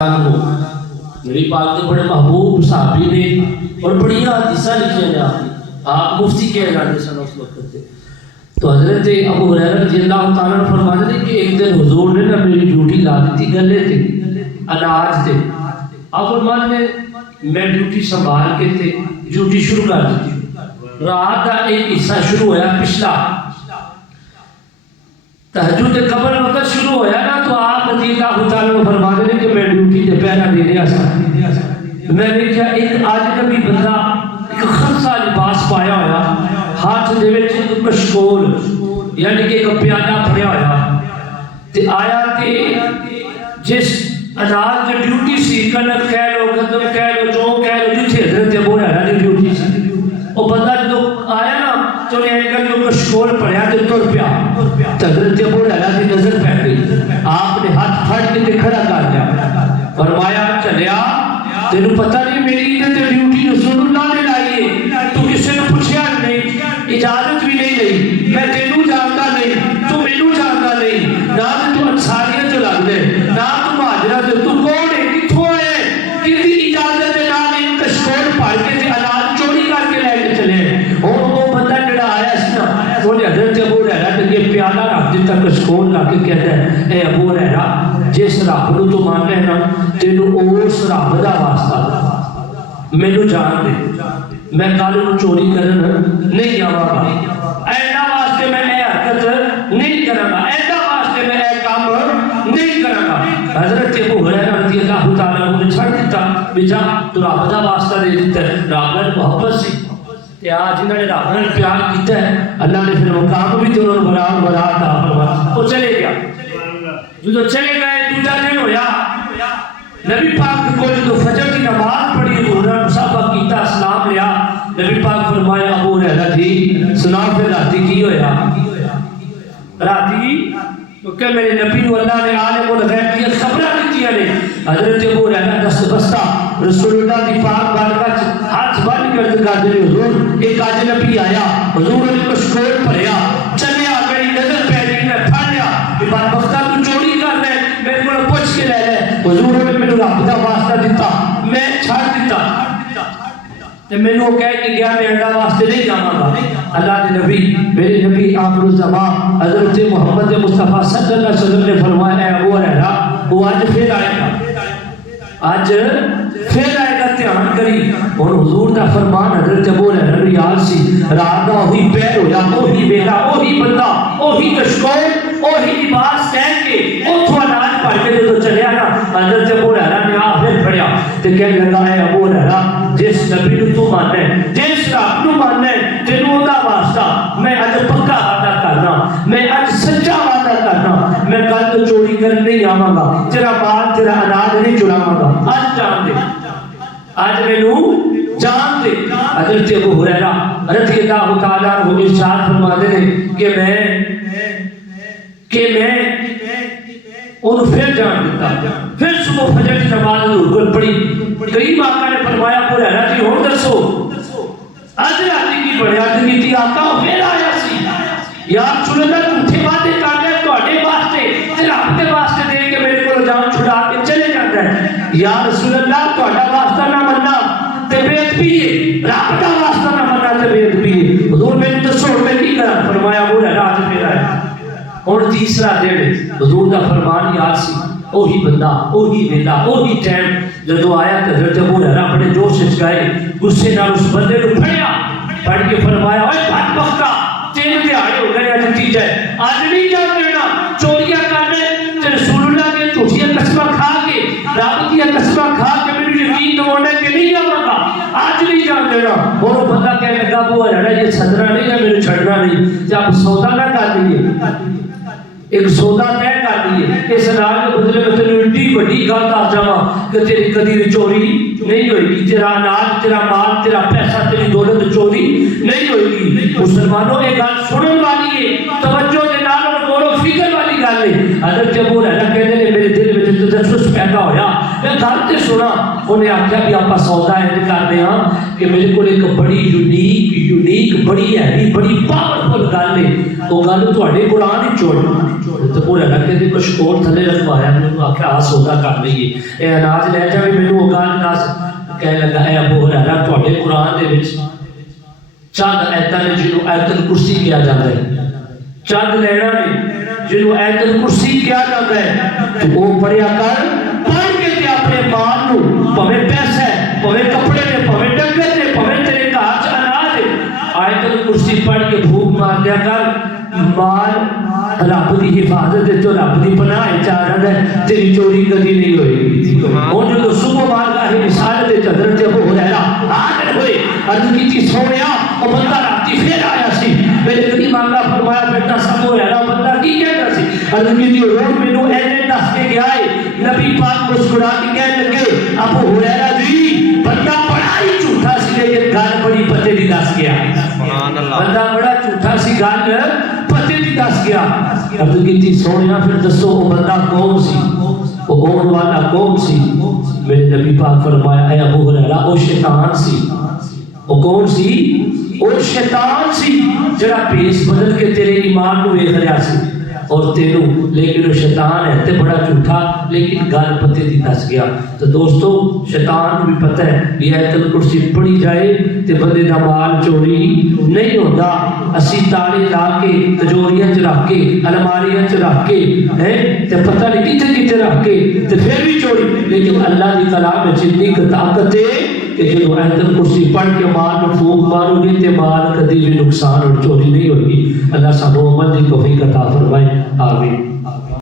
نبی پاک کے بڑے محبوب صحابی نے اور بڑی حدیثیں لکھی ہیں آپ مفتی کہہ جاتے سن اس وقت سے. تو حضرت ابو ہریرہ رضی اللہ تعالیٰ عنہ فرماتے ہیں کہ ایک دن حضور نے نا میری ڈیوٹی لا دی تھی گلے تھے اناج تھے. آپ فرماتے ہیں میں ڈیوٹی سنبھال کے تھے ڈیوٹی شروع کر دی تھی. رات کا ایک حصہ شروع ہوا پچھلا تہجد قبر وقت شروع ہویا نا تو آپ رضی اللہ تعالیٰ فرماتے ہیں کہ میں ڈیوٹی تے پہرا دے رہا سا. میں نے کیا ایک آجنبی بندہ ایک خلصہ لباس پایا ہوا ہاتھ دے وچ ایک کشکول یعنی کہ ایک پیالہ پڑیا ہوا تے آیا کہ جس اناج جو ڈیوٹی سی کنک کہہ لو گندم کہہ لو جو کہہ لو جتھے حضرت ابو ہریرہ دی ڈیوٹی سی وہ بندہ جو آیا نا تو نے ایک جو کشکول پڑیا تے تر پیا. حضرت ابو ہریرہ دی نظر پہ گئی. آپ نے ہاتھ پھڑ کے کھڑا کر دیا فرمایا چلیا تینوں پتہ نہیں میری تے ڈیوٹی رسول اللہ نے لائی ہے تو کسی نے پوچھا نہیں اجازت بھی نہیں لئی میں تینوں جانتا نہیں تو مینوں جانتا نہیں نہ تو انصاریت جو لگ دے نہ تو مہاجرہ تے تو کون ہے کتھوں ہے کدی اجازت دے نال ان کشکول پھڑ کے تے اناج چوری کر کے لے کے چلے. ہن وہ بندہ جڑا آیا سی نا وہ حضرت ابو ہریرہ تے یہ پیالہ رکھ دیتا کشکول لا کے کہتا ہے اے ابو ہریرہ جس رب نو تو ماننا ہے نا تینوں اس رب دا واسطہ مینوں جان دے میں کل نو چوری کرن نہیں آواں گا اینا واسطے میں اے حرکت نہیں کراں گا اینا واسطے میں اے کام نہیں کراں گا. حضرت ابو ہریرہ رضی اللہ تعالیٰ عنہ نے چھڑ دیتا بھی جا تو رب دا واسطہ دے دیتا ہے. رب نال محبت سی تے آج انہوں نے رب نال پیار کیتا ہے اللہ نے پھر مقام بھی تے انہوں نے برات عطا فرمایا. وہ چلے گیا جو چلے گئے دوسرا دن ہویا نبی پاک کو جو فجر کی نماز پڑھی حضور نے مصافحہ کیتا سلام لیا. نبی پاک فرمایا ابو ہریرہ جی سنا پھر راتی کی ہویا راتی کہ میرے نبی نو اللہ نے عالم الغیب کی خبریں دتیاں نے. حضرت ابو ہریرہ دست بستہ رسول اللہ دی پاک بارگاہ ہاتھ بن کر دکھا دے حضور ایک اجنبی آیا حضور نے کشکول پڑھیا چلیا میری نظر پہ گئی میں پھڑ لیا کہ بات بختہ تو چوری کر لے میرے کو پوچھ کے لے لے. حضور نے میرے رب دا واسطہ دیتا میں چھڑ دیتا تے مینوں کہہ کے گیا میں اللہ واسطے نہیں جاواں گا. اللہ دے نبی میرے نبی آخر الزمان حضرت محمد مصطفیٰ صلی اللہ علیہ وسلم نے فرمایا اے ابو ہریرہ وہ آج پھر آئے گا آج پھر آئے گا دھیان کری. اور حضور دا فرمان حضرت ابو ہریرہ نو یاد سی رات دا وہی پیر ہویا وہی ویلا وہی بندہ وہی کشکول وہی لباس پہن کے اوتھوں اناج پڑھ کے جو چلیا نا حضرت ابو ہریرہ نے آخر پڑھیا تے کہنے لگا اے ابو ہریرہ جس نبی نو تو ماننا ہے جس رب نو ماننا ہے تینوں دا واسطہ میں اج پکا وعدہ کرنا میں اج سچا وعدہ کرنا میں کل تو چوری کرنے نہیں آواں گا تیرا مال تیرا اناج نہیں چراواں گا. اج جان دے آج مینوں جان دے. حضرت ابو ہریرہ رضی اللہ تعالیٰ عنہ ارشاد فرماتے ہیں کہ میں انہوں پھر جان دیتا پھر صبح فجر کی نماز حضور کو پڑھی. قریب آقا نے فرمایا ابو ہریرہ جی ہن دسو اج راتی کی بڑھیا کی تھی آقا پھر آیا سی یا رسول اللہ جھوٹے وعدے کر لے تواڈے واسطے تے رب دے واسطے دے کے میرے کول جان چھڑا کے چلے جاندا ہے. یا رسول اللہ تواڈا واسطہ نہ مننا تے بے ادبی ہے رب دا واسطہ نہ مننا تے بے ادبی ہے. حضور مینوں دسو میں کی کراں. فرمایا ابو ہریرہ اج پھر آیا. اور تیسرا دن حضور دا فرمان یاد سی وہی بندہ وہی ویلا وہی ٹائم جدو آیا تو حضرت ابو ہریرہ بڑے جوش وچ گئے غصے نال اس بندے کو پھڑیا پھڑ کے فرمایا اوے بدبختہ 3 دہاڑے ہو گئے اج تیجا ہے اج نہیں جان دینا چوریاں کرنے تے رسول اللہ کے جھوٹیاں قسماں کھا کے رب دی قسماں کھا کے میرے یقین دوانا کہ نہیں آواں گا اج نہیں جان دینا. اور بندہ کہنے لگا ابو ہریرہ یہ صدرہ نہیں ہے میرے چھڑنا نہیں جب سودا نہ کر دیے ایک سودا طے کر دیے اس نال کے بدلے میں تینوں ایڈی بڑی گل دس جاواں کہ تیری کدی بھی چوری نہیں ہوئے گی تیرا اناج تیرا مال تیرا پیسہ تیری دولت چوری نہیں ہوئے گی. مسلمانوں یہ گل سنن والی ہے توجہ دے نال اور غور و فکر والی گل ہے. حضرت ابو ہریرہ کہتے ہیں میرے دل میں تجسس پیدا ہویا میں گل تے سنا انہیں آخیا بھی آپ سودا ہے کرتے ہاں کہ میرے کو ایک بڑی یونیک بڑی ہے بڑی پاورفل گل ہے وہ گل تواڈے قرآن وچ تو پورا رکھے دی کچھ کور تھلے رکھوایا میں نے آکھا آ سودا کر لئیے اے اناج لے جاوے میں نے وہ گال ناس کہنے لگا اے ابو ہریرہ تواڈے قرآن دے وچ چند ایتاں نے جنہوں ایت الکرسی کیا جاتا ہے چند لینا نے جنہوں ایت الکرسی کیا جاتا ہے تو وہ پڑھیا کر پڑھ کے تے اپنے مال نو پویں پیسہ ہے پویں کپڑے نے پویں ڈنگر نے پویں تیرے گھر چ اناج ہے آیت الکرسی پڑھ کے بھوک مار دیا کر مال رب دی حفاظت ہے تو رب دی پناہ چاہ رہا ہے تیری چوری کدی نہیں ہوئے گی اور جو تو صبح مال کا ہے مثال دے حضرت ابو ہریرہ حاضر ہوئے عرض کی تھی سونیا اور بندہ راتی پھر آیا سی میرے کریم آقا فرمایا بیٹا سب ہریرہ بندہ کی کہتا سی عرض کی تھی روح میں نو اینے دس کے گیا ہے نبی پاک مسکرا کے کہنے لگے ابو ہریرہ جی بندہ بڑا ہی جھوٹا سی لیکن گال بڑی پتے دی دس گیا بندہ بڑا جھوٹا سی گال پتے دی دس گیا عرض کی تھی سونیا پھر دسو وہ بندہ کون سی وہ اون والا کون سی میرے نبی پاک فرمایا اے ابو ہریرہ وہ شیطان سی وہ کون سی وہ شیطان سی جڑا پیس بدل کے تیرے ایمان نو ویکھ رہا سی اور تینو لیکن وہ شیطان ہے تے بڑا جھوٹا لیکن گل پتے دی دس گیا تو دوستو شیطان بھی پتہ ہے یہ آیت الکرسی پڑھی جائے تے بندے دا مال چوری نہیں ہوتا اسی تالے لا کے تجوریاں چ رکھ کے الماریاں چ رکھ کے تے پتہ نہیں کتے کتے رکھ کے تے پھر بھی چوری لیکن اللہ دی کلام وچ اتنی طاقت ہے کہ جو آیت الکرسی پڑھ کے مال میں پھونک مارو گے تے مال کدی بھی نقصان اور چوری نہیں ہوگی اللہ سب عمل دی توفیق عطا فرمائے آمین